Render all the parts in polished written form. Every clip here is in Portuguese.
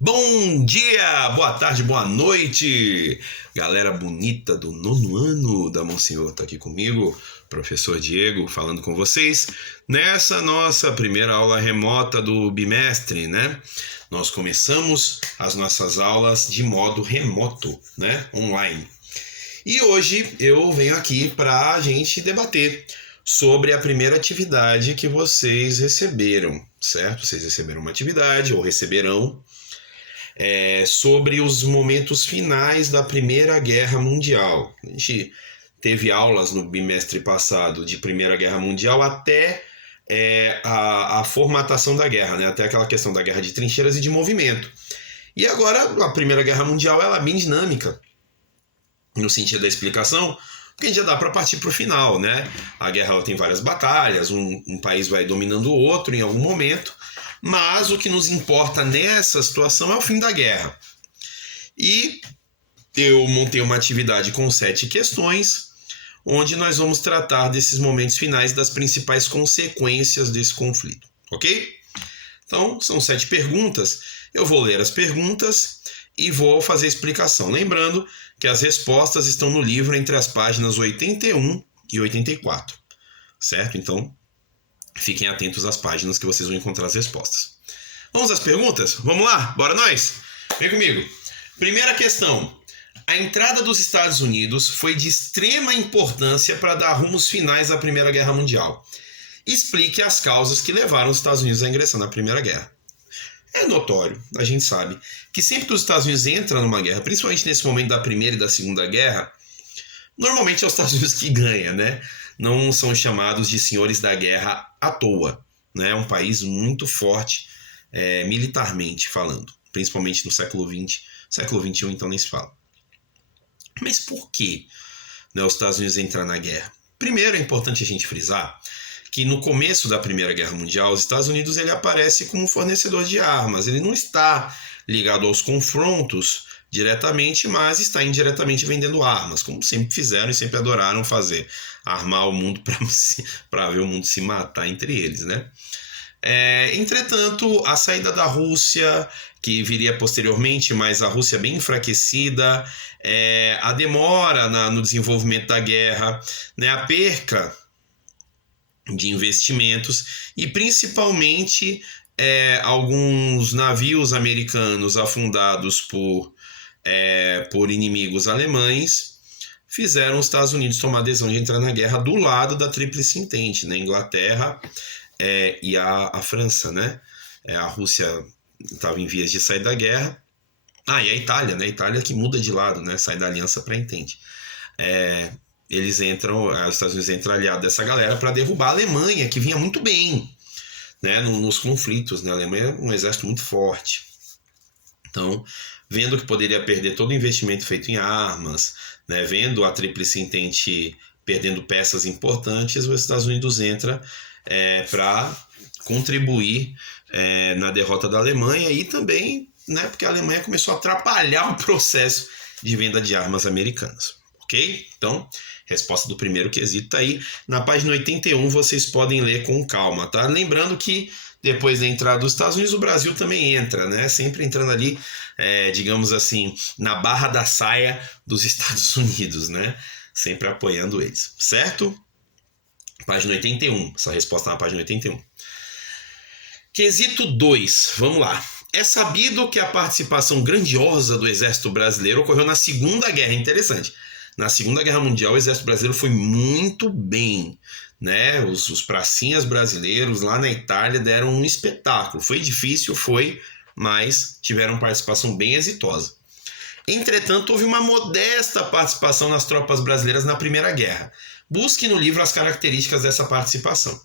Bom dia, boa tarde, boa noite, galera bonita do nono ano da Monsenhor tá aqui comigo, professor Diego, falando com vocês nessa nossa primeira aula remota do bimestre, né? Nós começamos as nossas aulas de modo remoto, né? Online. E hoje eu venho aqui para a gente debater sobre a primeira atividade que vocês receberam, certo? Vocês receberam uma atividade ou receberão sobre os momentos finais da Primeira Guerra Mundial. A gente teve aulas no bimestre passado de Primeira Guerra Mundial até a formatação da guerra, né? Até aquela questão da guerra de trincheiras e de movimento. E agora a Primeira Guerra Mundial ela é bem dinâmica no sentido da explicação, porque a gente já dá para partir para o final, né? A guerra ela tem várias batalhas, um país vai dominando o outro em algum momento, mas o que nos importa nessa situação é o fim da guerra. E eu montei uma atividade com 7 questões, onde nós vamos tratar desses momentos finais das principais consequências desse conflito, ok? Então, são 7 perguntas, eu vou ler as perguntas e vou fazer a explicação. Lembrando que as respostas estão no livro entre as páginas 81 e 84, certo? Então, fiquem atentos às páginas que vocês vão encontrar as respostas. Vamos às perguntas? Vamos lá? Bora nós? Vem comigo. Primeira questão. A entrada dos Estados Unidos foi de extrema importância para dar rumos finais à Primeira Guerra Mundial. Explique as causas que levaram os Estados Unidos à ingressão na Primeira Guerra. É notório, a gente sabe, que sempre que os Estados Unidos entram numa guerra, principalmente nesse momento da Primeira e da Segunda Guerra, normalmente é os Estados Unidos que ganha, né? Não são chamados de senhores da guerra à toa, né? É um país muito forte militarmente falando, principalmente no século XX, século XXI então nem se fala. Mas por que, né, os Estados Unidos entrar na guerra? Primeiro é importante a gente frisar que no começo da Primeira Guerra Mundial, os Estados Unidos ele aparece como fornecedor de armas. Ele não está ligado aos confrontos diretamente, mas está indiretamente vendendo armas, como sempre fizeram e sempre adoraram fazer. Armar o mundo para ver o mundo se matar entre eles, né? Entretanto, a saída da Rússia, que viria posteriormente, mas a Rússia bem enfraquecida, a demora no desenvolvimento da guerra, né, a perca de investimentos e principalmente alguns navios americanos afundados por inimigos alemães fizeram os Estados Unidos tomar a decisão de entrar na guerra do lado da Tríplice Entente, né? Inglaterra e a França, né? A Rússia estava em vias de sair da guerra. E a Itália, né? A Itália que muda de lado, né? Sai da aliança para a Entente. Os Estados Unidos entram aliado dessa galera para derrubar a Alemanha, que vinha muito bem, né, nos conflitos, né? A Alemanha é um exército muito forte. Então, vendo que poderia perder todo o investimento feito em armas, né, vendo a Tríplice Entente perdendo peças importantes, os Estados Unidos entra para contribuir na derrota da Alemanha e também, né, porque a Alemanha começou a atrapalhar o processo de venda de armas americanas. Ok? Então, resposta do primeiro quesito está aí. Na página 81 vocês podem ler com calma, tá? Lembrando que depois da entrada dos Estados Unidos, o Brasil também entra, né? Sempre entrando ali, digamos assim, na barra da saia dos Estados Unidos, né? Sempre apoiando eles, certo? Página 81, essa resposta na página 81. Quesito 2, vamos lá. É sabido que a participação grandiosa do Exército Brasileiro ocorreu na Segunda Guerra, interessante. Na Segunda Guerra Mundial, o Exército Brasileiro foi muito bem, né? Os pracinhas brasileiros lá na Itália deram um espetáculo. Foi difícil, mas tiveram participação bem exitosa. Entretanto, houve uma modesta participação nas tropas brasileiras na Primeira Guerra. Busque no livro as características dessa participação.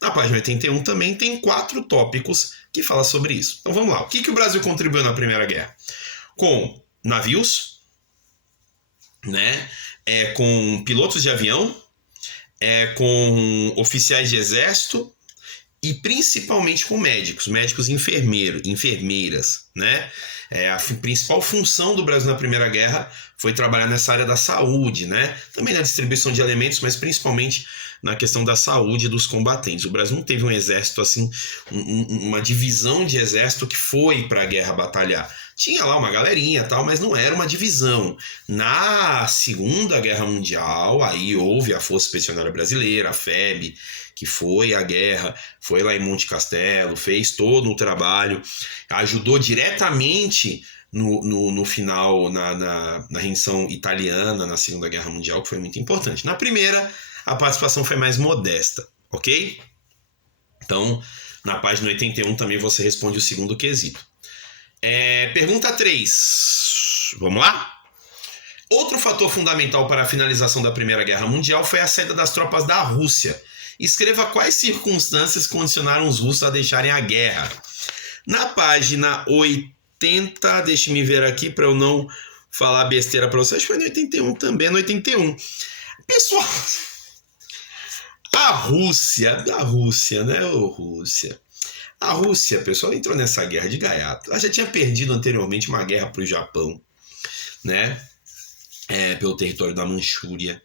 Na página 81 também tem 4 tópicos que falam sobre isso. Então vamos lá. O que o Brasil contribuiu na Primeira Guerra? Com navios, né? Com pilotos de avião, com oficiais de exército e principalmente com médicos enfermeiras, né? A principal função do Brasil na Primeira Guerra foi trabalhar nessa área da saúde, né? Também na distribuição de alimentos, mas principalmente na questão da saúde dos combatentes. O Brasil não teve um exército assim, uma divisão de exército que foi para a guerra batalhar. Tinha lá uma galerinha e tal, mas não era uma divisão. Na Segunda Guerra Mundial, aí houve a Força Expedicionária Brasileira, a FEB, que foi à guerra, foi lá em Monte Castelo, fez todo o trabalho, ajudou diretamente no final, na rendição italiana, na Segunda Guerra Mundial, que foi muito importante. Na primeira, a participação foi mais modesta, ok? Então, na página 81 também você responde o segundo quesito. Pergunta 3. Vamos lá? Outro fator fundamental para a finalização da Primeira Guerra Mundial foi a saída das tropas da Rússia. Escreva quais circunstâncias condicionaram os russos a deixarem a guerra. Na página 80, deixe-me ver aqui para eu não falar besteira para vocês, acho que foi no 81 também, no 81. Pessoal, a Rússia, né, Rússia. A Rússia, pessoal, entrou nessa guerra de gaiato. Ela já tinha perdido anteriormente uma guerra para o Japão, né? Pelo território da Manchúria.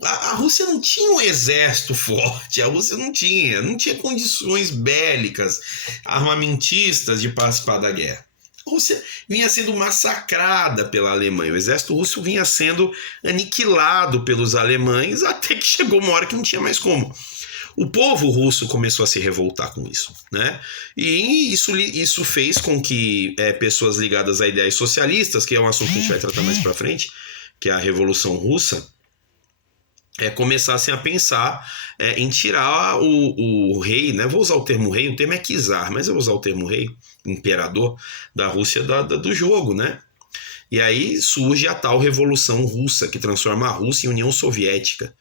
A Rússia não tinha um exército forte, a Rússia não tinha condições bélicas, armamentistas de participar da guerra. A Rússia vinha sendo massacrada pela Alemanha, o exército russo vinha sendo aniquilado pelos alemães, até que chegou uma hora que não tinha mais como. O povo russo começou a se revoltar com isso, né? E isso fez com que pessoas ligadas a ideias socialistas, que é um assunto que a gente vai tratar mais pra frente, que é a Revolução Russa, começassem a pensar em tirar o rei, né? Vou usar o termo rei, o termo é czar, mas eu vou usar o termo rei, imperador da Rússia do jogo, né? E aí surge a tal Revolução Russa, que transforma a Rússia em União Soviética,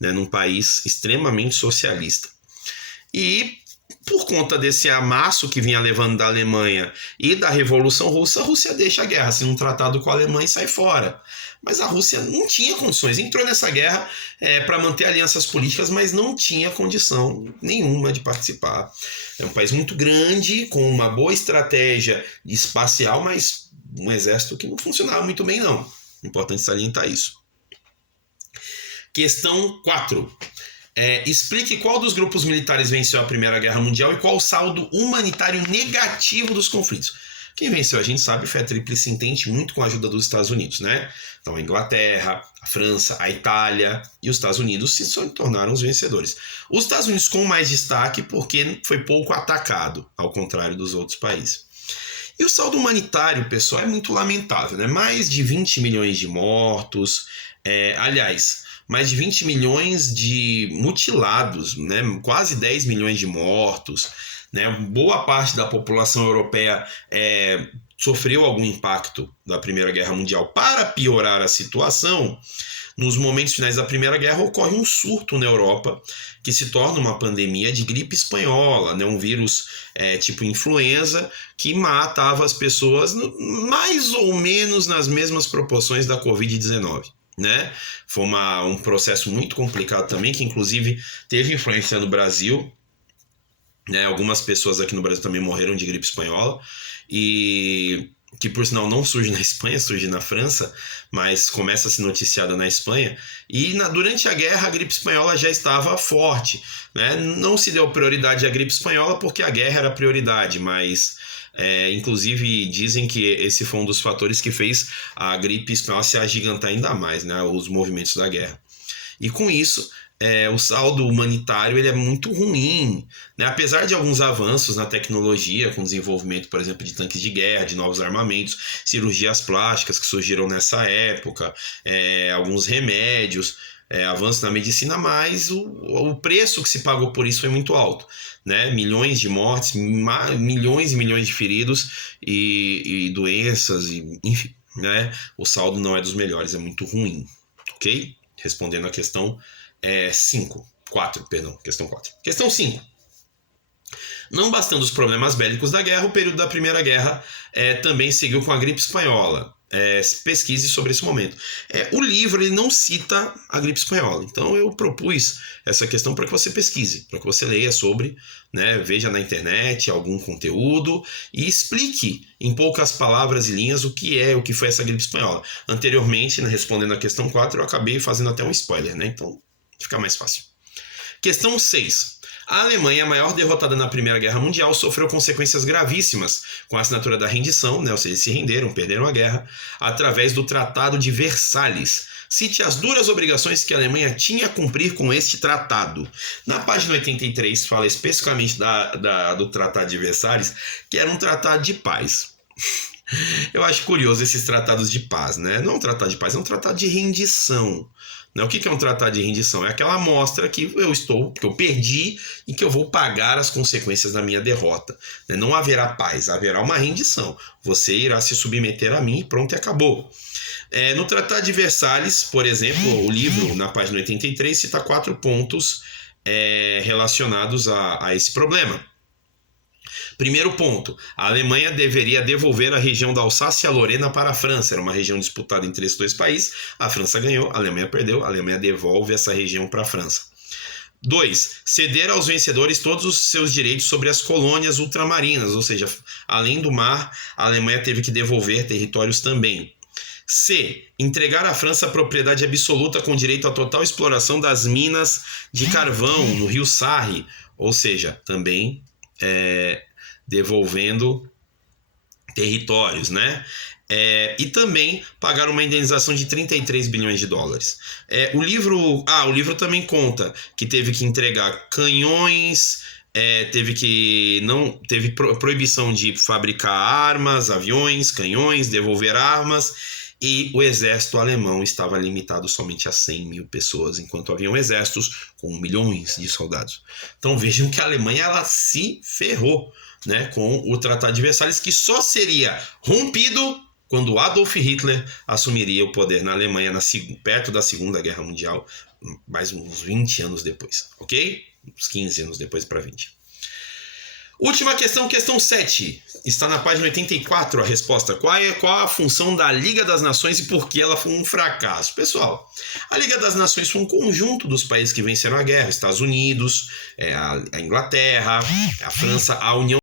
né, num país extremamente socialista. E por conta desse amasso que vinha levando da Alemanha e da Revolução Russa, a Rússia deixa a guerra, assina um tratado com a Alemanha e sai fora. Mas a Rússia não tinha condições, entrou nessa guerra para manter alianças políticas, mas não tinha condição nenhuma de participar. É um país muito grande, com uma boa estratégia espacial, mas um exército que não funcionava muito bem, não. Importante salientar isso. Questão 4. Explique qual dos grupos militares venceu a Primeira Guerra Mundial e qual o saldo humanitário negativo dos conflitos. Quem venceu, a gente sabe, foi a Tríplice Entente, muito com a ajuda dos Estados Unidos, né? Então a Inglaterra, a França, a Itália e os Estados Unidos se tornaram os vencedores. Os Estados Unidos com mais destaque porque foi pouco atacado, ao contrário dos outros países. E o saldo humanitário, pessoal, é muito lamentável, né? Mais de 20 milhões de mortos, mais de 20 milhões de mutilados, né? Quase 10 milhões de mortos, né? Boa parte da população europeia sofreu algum impacto da Primeira Guerra Mundial. Para piorar a situação, nos momentos finais da Primeira Guerra ocorre um surto na Europa que se torna uma pandemia de gripe espanhola, né? Um vírus tipo influenza que matava as pessoas mais ou menos nas mesmas proporções da Covid-19. Né? Foi um processo muito complicado também, que inclusive teve influência no Brasil, né? Algumas pessoas aqui no Brasil também morreram de gripe espanhola, e que por sinal não surge na Espanha, surge na França, mas começa a ser noticiada na Espanha. E durante a guerra a gripe espanhola já estava forte, né? Não se deu prioridade à gripe espanhola porque a guerra era prioridade, mas inclusive dizem que esse foi um dos fatores que fez a gripe espanhola se agigantar ainda mais, né? Os movimentos da guerra. E com isso, o saldo humanitário ele é muito ruim, né? Apesar de alguns avanços na tecnologia, com desenvolvimento, por exemplo, de tanques de guerra, de novos armamentos, cirurgias plásticas que surgiram nessa época, alguns remédios, avanços na medicina, mas o preço que se pagou por isso foi muito alto, né? Milhões de mortes, milhões e milhões de feridos e doenças, enfim, né? O saldo não é dos melhores, é muito ruim, ok? Respondendo a questão 4. Questão 5. Não bastando os problemas bélicos da guerra, o período da Primeira Guerra também seguiu com a gripe espanhola. Pesquise sobre esse momento. O livro ele não cita a gripe espanhola, então eu propus essa questão para que você pesquise, para que você leia sobre, né, veja na internet algum conteúdo e explique em poucas palavras e linhas o que foi essa gripe espanhola. Anteriormente, né, respondendo a questão 4, eu acabei fazendo até um spoiler, né? Então fica mais fácil. Questão 6. A Alemanha, a maior derrotada na Primeira Guerra Mundial, sofreu consequências gravíssimas com a assinatura da rendição, né? Ou seja, se renderam, perderam a guerra, através do Tratado de Versalhes. Cite as duras obrigações que a Alemanha tinha a cumprir com este tratado. Na página 83, fala especificamente do Tratado de Versalhes, que era um tratado de paz. Eu acho curioso esses tratados de paz, né? Não é um tratado de paz, é um tratado de rendição. O que é um tratado de rendição? É aquela amostra que eu perdi e que eu vou pagar as consequências da minha derrota. Não haverá paz, haverá uma rendição. Você irá se submeter a mim e pronto, e acabou. No Tratado de Versalhes, por exemplo, o livro, na página 83, cita 4 pontos relacionados a esse problema. Primeiro ponto, a Alemanha deveria devolver a região da Alsácia-Lorena para a França. Era uma região disputada entre esses dois países. A França ganhou, a Alemanha perdeu. A Alemanha devolve essa região para a França. 2. Ceder aos vencedores todos os seus direitos sobre as colônias ultramarinas. Ou seja, além do mar, a Alemanha teve que devolver territórios também. C. Entregar à França a propriedade absoluta com direito à total exploração das minas de carvão no rio Sarre. Ou seja, também devolvendo territórios, né? E também pagar uma indenização de 33 bilhões de dólares. O livro também conta que teve que entregar canhões, teve proibição de fabricar armas, aviões, canhões, devolver armas, e o exército alemão estava limitado somente a 100 mil pessoas, enquanto haviam exércitos com milhões de soldados. Então vejam que a Alemanha ela se ferrou, né, com o Tratado de Versalhes, que só seria rompido quando Adolf Hitler assumiria o poder na Alemanha perto da Segunda Guerra Mundial, mais uns 20 anos depois, ok? Uns 15 anos depois para 20. Última questão, questão 7. Está na página 84 a resposta. Qual a função da Liga das Nações e por que ela foi um fracasso? Pessoal, a Liga das Nações foi um conjunto dos países que venceram a guerra. Estados Unidos, a Inglaterra, a França, a União